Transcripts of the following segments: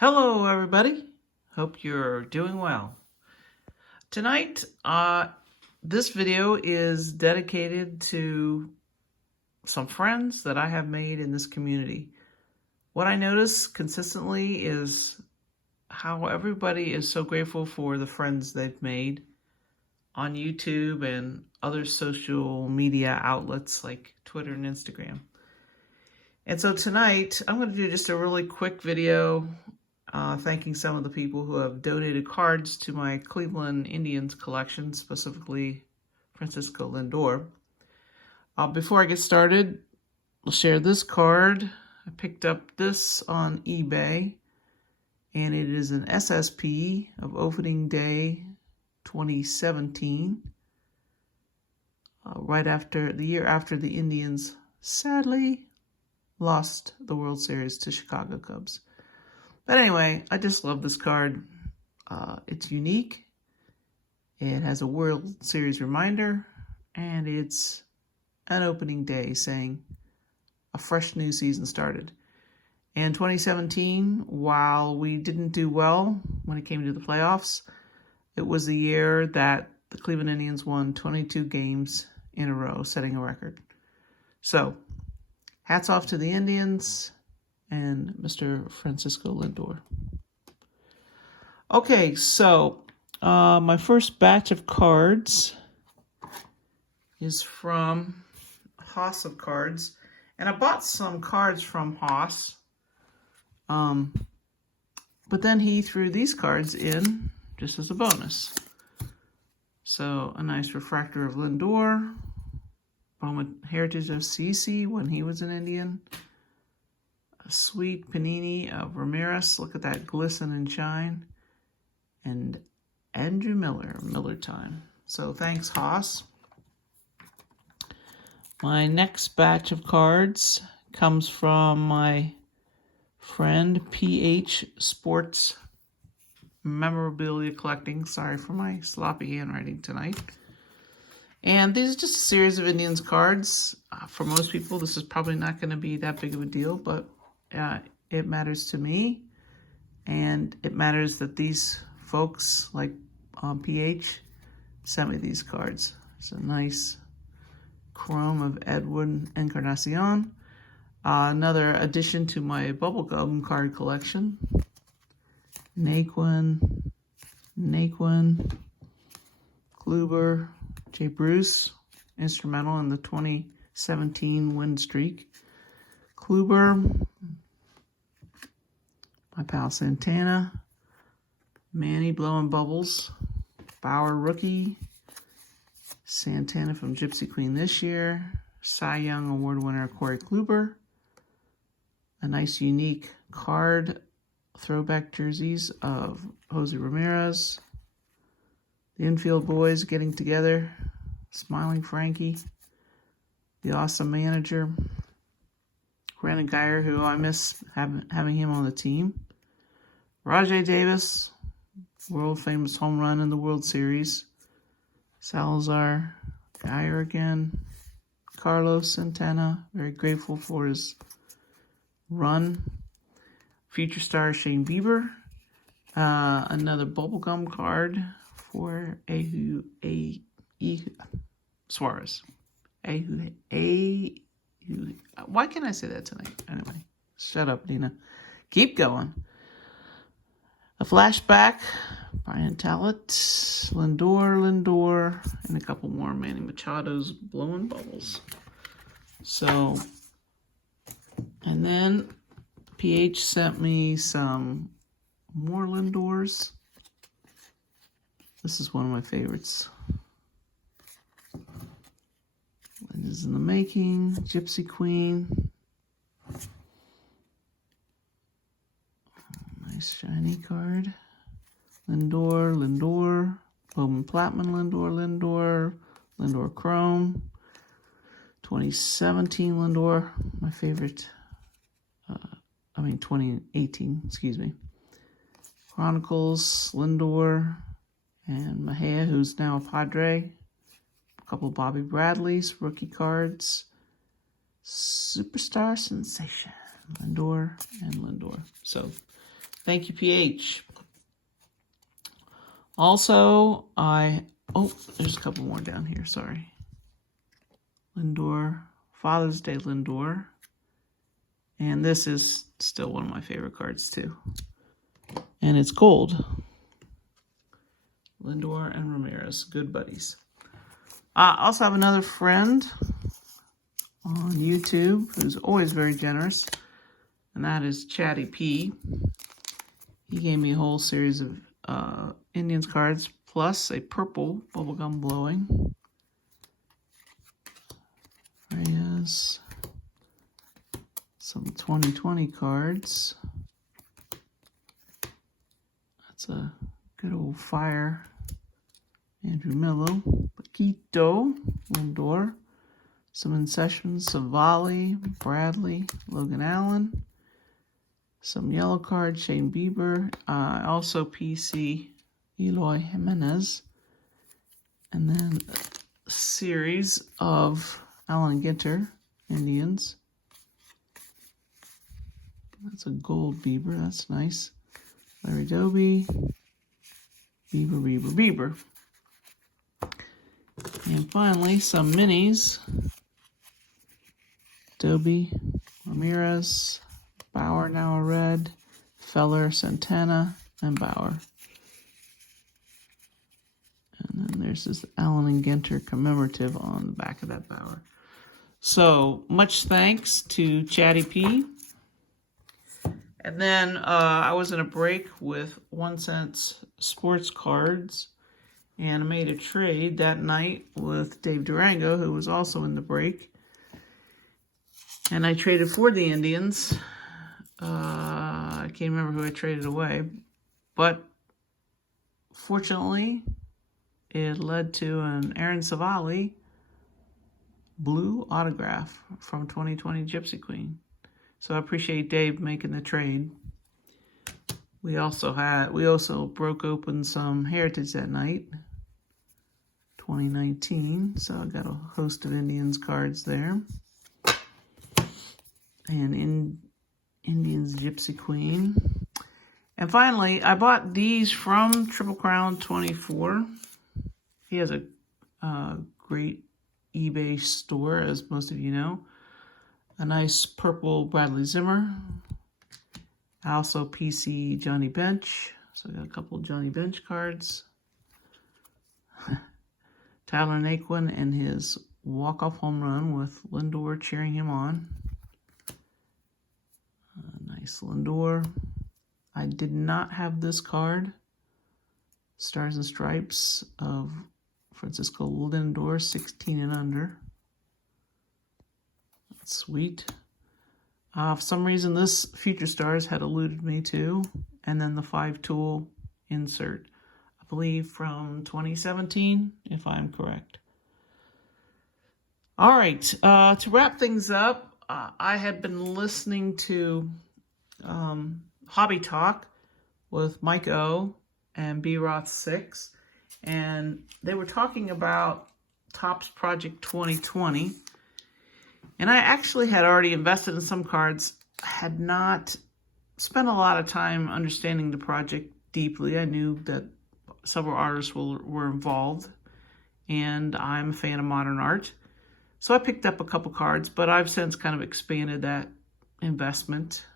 Hello, everybody. Hope you're doing well. Tonight, this video is dedicated to some friends that I have made in this community. What I notice consistently is how everybody is so grateful for the friends they've made on YouTube and other social media outlets like Twitter and Instagram. And so tonight, I'm going to do just a really quick video thanking some of the people who have donated cards to my Cleveland Indians collection, specifically Francisco Lindor. Before I get started, I'll share this card. I picked up this on eBay, and it is an SSP of Opening Day 2017, right after the year after the Indians sadly lost the World Series to Chicago Cubs. But anyway, I just love this card. It's unique. It has a World Series reminder, and it's an opening day saying a fresh new season started. In 2017, while we didn't do well when it came to the playoffs, it was the year that the Cleveland Indians won 22 games in a row, setting a record. So, hats off to the Indians and Mr. Francisco Lindor. Okay, so my first batch of cards is from Haas of Cards. And I bought some cards from Haas. But then he threw these cards in just as a bonus. So a nice refractor of Lindor. Bowman Heritage of CC when he was an Indian. A sweet panini of Ramirez. Look at that glisten and shine. And Andrew Miller, Miller time. So thanks, Haas. My next batch of cards comes from my friend PH Sports Memorabilia Collecting. Sorry for my sloppy handwriting tonight. And these are just a series of Indians cards. For most people, this is probably not going to be that big of a deal, but it matters to me. And it matters that these folks, like PH, sent me these cards. It's a nice chrome of Edwin Encarnacion. Another addition to my bubblegum card collection. Naquin, Kluber, Jay Bruce, instrumental in the 2017 win streak. Kluber, my pal Santana, Manny blowing bubbles, Bauer rookie, Santana from Gypsy Queen this year, Cy Young Award winner Corey Kluber, a nice unique card, throwback jerseys of Jose Ramirez, the infield boys getting together, Smiling Frankie, the awesome manager, Brandon Geyer, who I miss having him on the team, Rajai Davis, world famous home run in the World Series, Salazar, Geyer again, Carlos Santana, very grateful for his run, future star Shane Bieber, another bubblegum card for Suarez. Why can't I say that tonight? Anyway, shut up, Nina. Keep going. A flashback, Brian Talbot, Lindor, and a couple more Manny Machado's blowing bubbles. So, and then PH sent me some more Lindors. This is one of my favorites. Linda's in the making, Gypsy Queen. Nice shiny card. Lindor, Bowman Plattman Lindor Chrome. 2017 Lindor, my favorite. 2018, excuse me. Chronicles, Lindor, and Mejia, who's now a Padre. A couple of Bobby Bradley's rookie cards. Superstar Sensation, Lindor. So Thank you, PH. Also, there's a couple more down here, sorry. Lindor, Father's Day Lindor. And this is still one of my favorite cards, too. And it's gold. Lindor and Ramirez, good buddies. I also have another friend on YouTube who's always very generous, and that is Chatty P. He gave me a whole series of Indians cards, plus a purple bubblegum blowing. Reyes. Some 2020 cards. That's a good old fire. Andrew Miller, Paquito, Lindor. Some in sessions, Savali, Bradley, Logan Allen. Some yellow cards, Shane Bieber. Also PC, Eloy Jimenez. And then a series of Allen Ginter, Indians. That's a gold Bieber, that's nice. Larry Doby, Bieber. And finally, some minis. Doby, Ramirez, Bauer, now a red, Feller, Santana, and Bauer. And then there's this Allen and Ginter commemorative on the back of that Bauer. So, much thanks to Chatty P. And then I was in a break with 1 Cent Sports Cards, and I made a trade that night with Dave Durango, who was also in the break. And I traded for the Indians. I can't remember who I traded away, but fortunately, it led to an Aaron Savali blue autograph from 2020 Gypsy Queen. So I appreciate Dave making the trade. We also broke open some Heritage that night, 2019. So I got a host of Indians cards there. And in Indians Gypsy Queen. And finally, I bought these from Triple Crown 24. He has a great eBay store, as most of you know. A nice purple Bradley Zimmer. Also PC Johnny Bench. So I got a couple of Johnny Bench cards. Tyler Naquin and his walk-off home run with Lindor cheering him on. Nice Lindor. I did not have this card. Stars and Stripes of Francisco Lindor, 16 and under. That's sweet. For some reason, this Future Stars had eluded me too. And then the 5-tool insert, I believe from 2017, if I'm correct. All right, to wrap things up, I had been listening to Hobby Talk with Mike O and B Roth 6, and they were talking about Topps Project 2020. And I actually had already invested in some cards. I had not spent a lot of time understanding the project deeply. I knew that several artists were involved, and I'm a fan of modern art. So I picked up a couple cards, but I've since kind of expanded that investment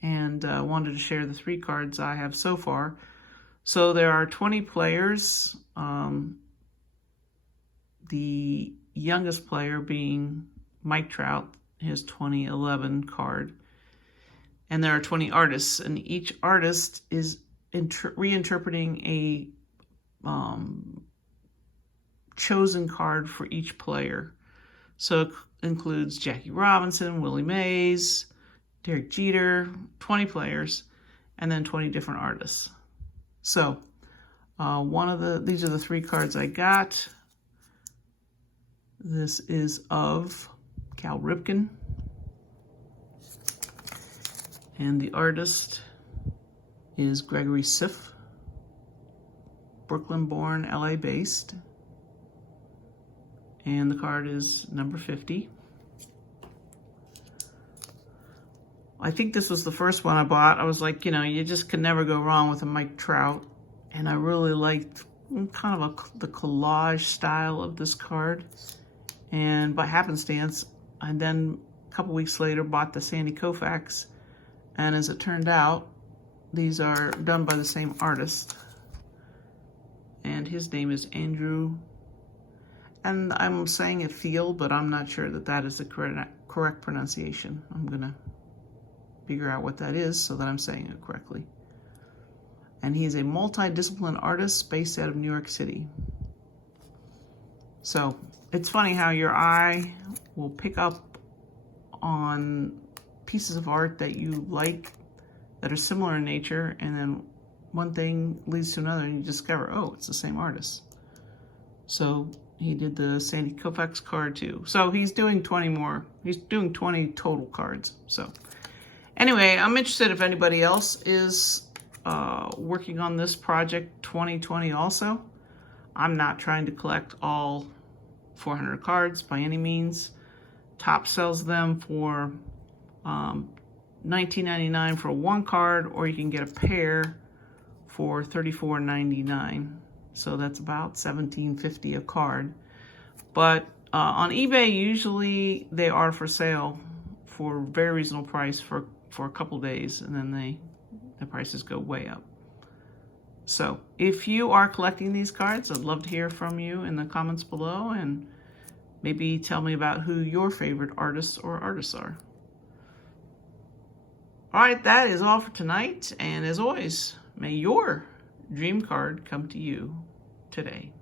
and wanted to share the 3 cards I have so far. So there are 20 players, the youngest player being Mike Trout, his 2011 card. And there are 20 artists, and each artist is reinterpreting a chosen card for each player. So it includes Jackie Robinson, Willie Mays, Derek Jeter, 20 players, and then 20 different artists. So these are the 3 cards I got. This is of Cal Ripken. And the artist is Gregory Siff, Brooklyn-born, LA-based. And the card is number 50. I think this was the first one I bought. I was like, you just can never go wrong with a Mike Trout. And I really liked kind of the collage style of this card. And by happenstance, I then a couple weeks later bought the Sandy Koufax. And as it turned out, these are done by the same artist. And his name is Andrew. And I'm saying it Field, but I'm not sure that that is the correct pronunciation. I'm going to figure out what that is so that I'm saying it correctly. And he is a multidisciplinary artist based out of New York City. So it's funny how your eye will pick up on pieces of art that you like that are similar in nature, and then one thing leads to another and you discover, oh, it's the same artist. So he did the Sandy Koufax card too. So he's doing 20 more. He's doing 20 total cards. So anyway, I'm interested if anybody else is working on this project 2020 also. I'm not trying to collect all 400 cards by any means. Top sells them for $19.99 for one card, or you can get a pair for $34.99. So that's about $17.50 a card. But on eBay, usually they are for sale for a very reasonable price for a couple days, and then the prices go way up. So if you are collecting these cards, I'd love to hear from you in the comments below, and maybe tell me about who your favorite artists are. All right, that is all for tonight. And as always, may your dream card come to you today.